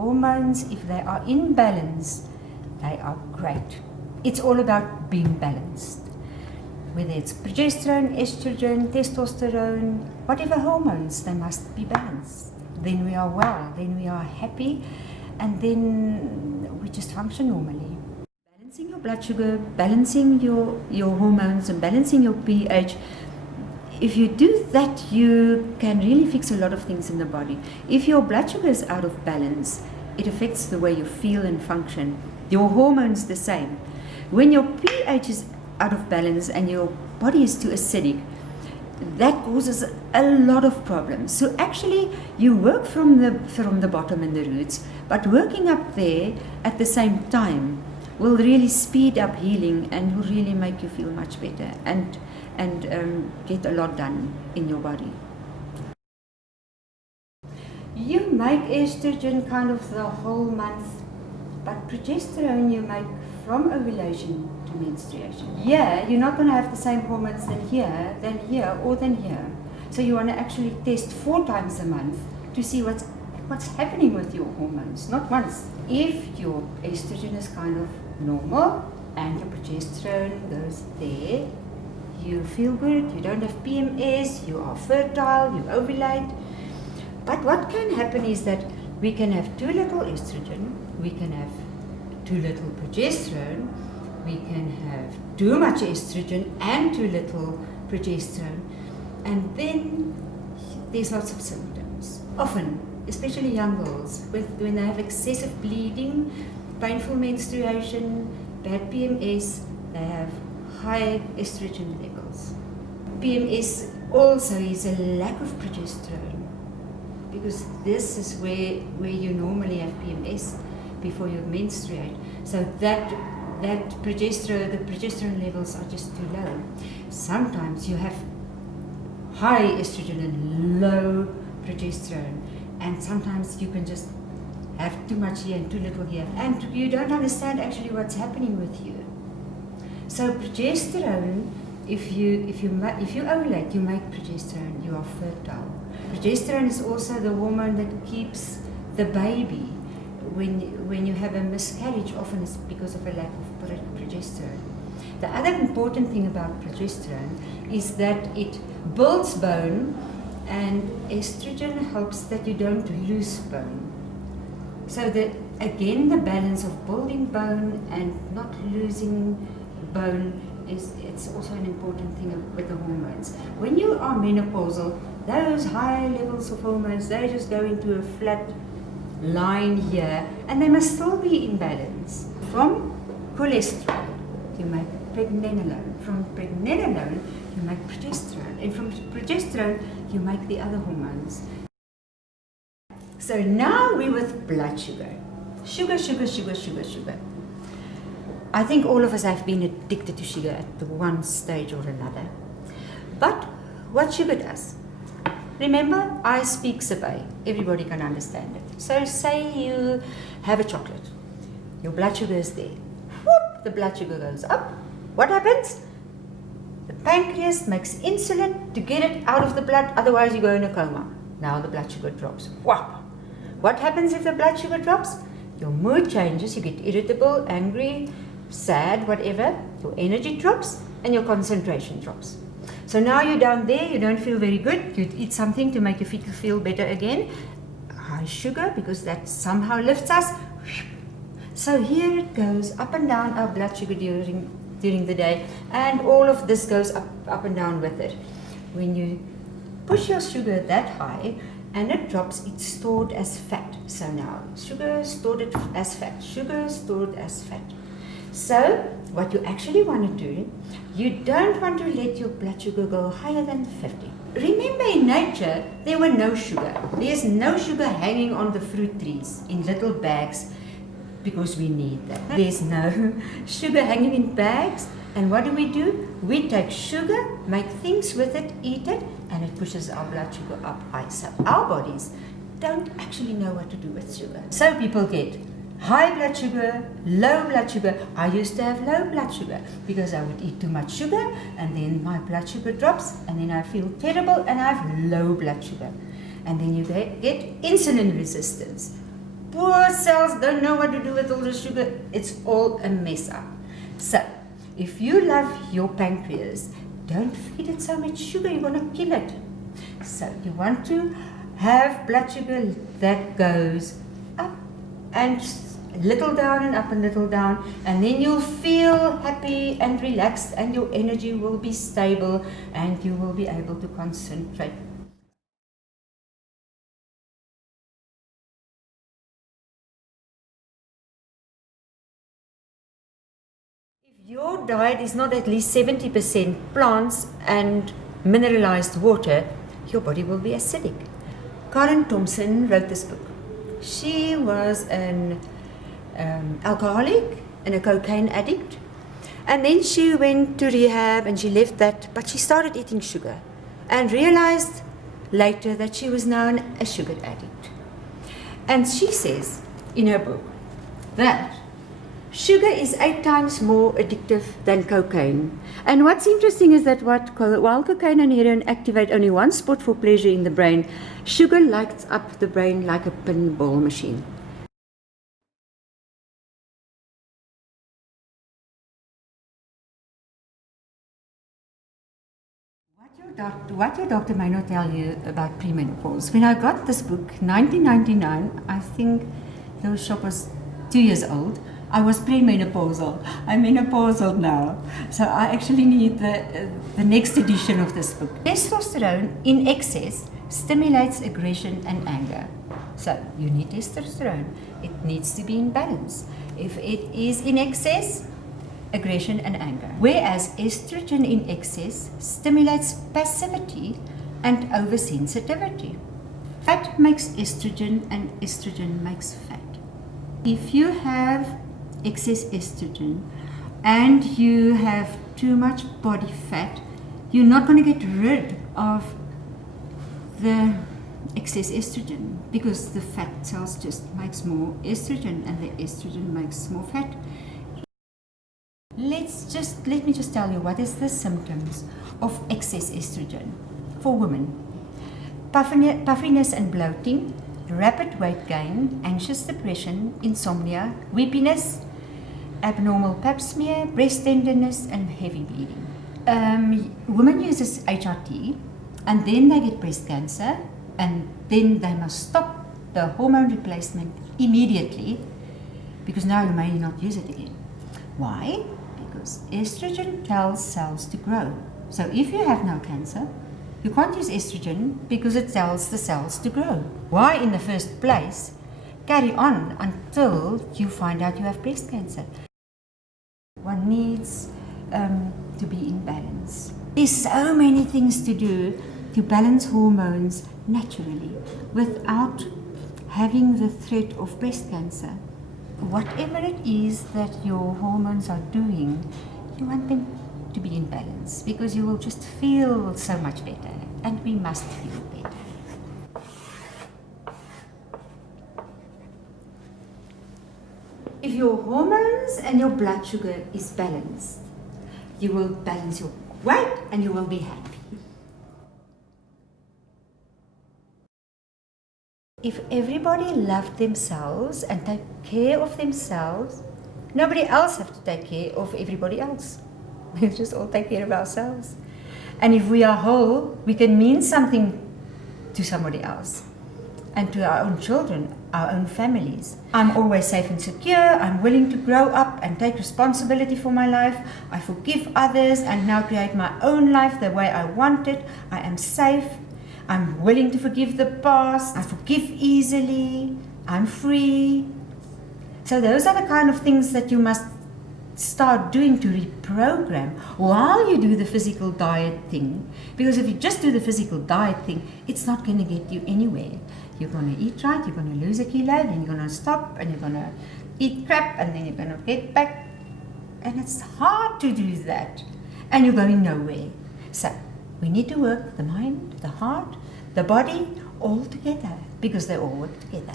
hormones, if they are in balance, they are great. It's all about being balanced. Whether it's progesterone, estrogen, testosterone, whatever hormones, they must be balanced. Then we are well, then we are happy, and then we just function normally. Balancing your blood sugar, balancing your hormones, and balancing your pH, if you do that, you can really fix a lot of things in the body. If your blood sugar is out of balance, it affects the way you feel and function. Your hormones the same. When your pH is out of balance and your body is too acidic, that causes a lot of problems. So actually you work from the bottom and the roots, but working up there at the same time will really speed up healing and will really make you feel much better and get a lot done in your body. You make estrogen kind of the whole month, but progesterone you make from ovulation to menstruation. Yeah, you're not going to have the same hormones than here, or than here. So you want to actually test 4 times a month to see what's happening with your hormones, not once. If your estrogen is kind of normal and your progesterone goes there, you feel good, you don't have PMS, you are fertile, you ovulate. But what can happen is that we can have too little estrogen, we can have too little progesterone, we can have too much estrogen and too little progesterone, and then there's lots of symptoms. Often, especially young girls, when they have excessive bleeding, painful menstruation, bad PMS, they have high estrogen levels. PMS also is a lack of progesterone, because this is where you normally have PMS before you menstruate. So that progesterone, the progesterone levels are just too low. Sometimes you have high estrogen and low progesterone, and sometimes you can just have too much here and too little here, and you don't understand actually what's happening with you. So progesterone, if you ovulate, you make progesterone, you are fertile. Progesterone is also the hormone that keeps the baby. When you have a miscarriage, often it's because of a lack of progesterone. The other important thing about progesterone is that it builds bone, and estrogen helps that you don't lose bone. So that again, the balance of building bone and not losing bone it's also an important thing with the hormones. When you are menopausal, those high levels of hormones, they just go into a flat line here, and they must still be in balance. From cholesterol, you make pregnenolone. From pregnenolone, you make progesterone. And from progesterone, you make the other hormones. So now we're with blood sugar. Sugar, sugar, sugar, sugar, sugar. I think all of us have been addicted to sugar at one stage or another. But what sugar does? Remember, I speak Sabay. Everybody can understand it. So say you have a chocolate. Your blood sugar is there. Whoop, the blood sugar goes up. What happens? The pancreas makes insulin to get it out of the blood, otherwise you go in a coma. Now the blood sugar drops. Whop! What happens if the blood sugar drops? Your mood changes, you get irritable, angry, sad, whatever. Your energy drops and your concentration drops. So now you're down there, you don't feel very good, you eat something to make you feel better again. High sugar, because that somehow lifts us. So here it goes, up and down our blood sugar during the day, and all of this goes up and down with it. When you push your sugar that high and it drops, it's stored as fat. So now sugar stored as fat, sugar stored as fat. So what you actually want to do, you don't want to let your blood sugar go higher than 50. Remember, in nature there were no sugar. There's no sugar hanging on the fruit trees in little bags, because we need that. There's no sugar hanging in bags, and what do? We take sugar, make things with it, eat it, and it pushes our blood sugar up high. So our bodies don't actually know what to do with sugar. So people get high blood sugar, low blood sugar. I used to have low blood sugar because I would eat too much sugar, and then my blood sugar drops, and then I feel terrible and I have low blood sugar. And then you get insulin resistance. poor cells don't know what to do with all the sugar. It's all a mess up. So, if you love your pancreas, don't feed it so much sugar, you're going to kill it. So, you want to have blood sugar that goes up and little down and up and little down, and then you'll feel happy and relaxed, and your energy will be stable, and you will be able to concentrate. If your diet is not at least 70% plants and mineralized water, your body will be acidic. Karen Thompson wrote this book. She was an alcoholic and a cocaine addict, and then she went to rehab and she left that, but she started eating sugar and realized later that she was now a sugar addict. And she says in her book that sugar is 8 times more addictive than cocaine. And what's interesting is that while cocaine and heroin activate only one spot for pleasure in the brain, sugar lights up the brain like a pinball machine. What your doctor may not tell you about premenopause. When I got this book, 1999, I think the shop was 2 years old. I was premenopausal. I'm menopausal now. So I actually need the next edition of this book. Testosterone in excess stimulates aggression and anger. So you need testosterone. It needs to be in balance. If it is in excess, aggression and anger. Whereas estrogen in excess stimulates passivity and oversensitivity. Fat makes estrogen and estrogen makes fat. If you have excess estrogen and you have too much body fat, you're not going to get rid of the excess estrogen because the fat cells just makes more estrogen and the estrogen makes more fat. Let me just tell you what is the symptoms of excess estrogen for women. Puffiness and bloating, rapid weight gain, anxious depression, insomnia, weepiness, abnormal pap smear, breast tenderness, and heavy bleeding. Women uses HRT, and then they get breast cancer, and then they must stop the hormone replacement immediately because now you may not use it again. Why? Because estrogen tells cells to grow. So if you have no cancer, you can't use estrogen because it tells the cells to grow. Why in the first place carry on until you find out you have breast cancer? One needs to be in balance. There's so many things to do to balance hormones naturally without having the threat of breast cancer. Whatever it is that your hormones are doing, you want them to be in balance because you will just feel so much better, and we must feel better. If your hormones and your blood sugar is balanced, you will balance your weight and you will be happy. If everybody loved themselves and take care of themselves, nobody else have to take care of everybody else. We just all take care of ourselves. And if we are whole, we can mean something to somebody else and to our own children, our own families. I'm always safe and secure. I'm willing to grow up and take responsibility for my life. I forgive others and now create my own life the way I want it. I am safe. I'm willing to forgive the past. I forgive easily. I'm free. So those are the kind of things that you must start doing to reprogram while you do the physical diet thing. Because if you just do the physical diet thing, it's not going to get you anywhere. You're going to eat right, you're going to lose a kilo, then you're going to stop, and you're going to eat crap, and then you're going to get back. And it's hard to do that. And you're going nowhere. So we need to work the mind, the heart, the body, all together, because they all work together.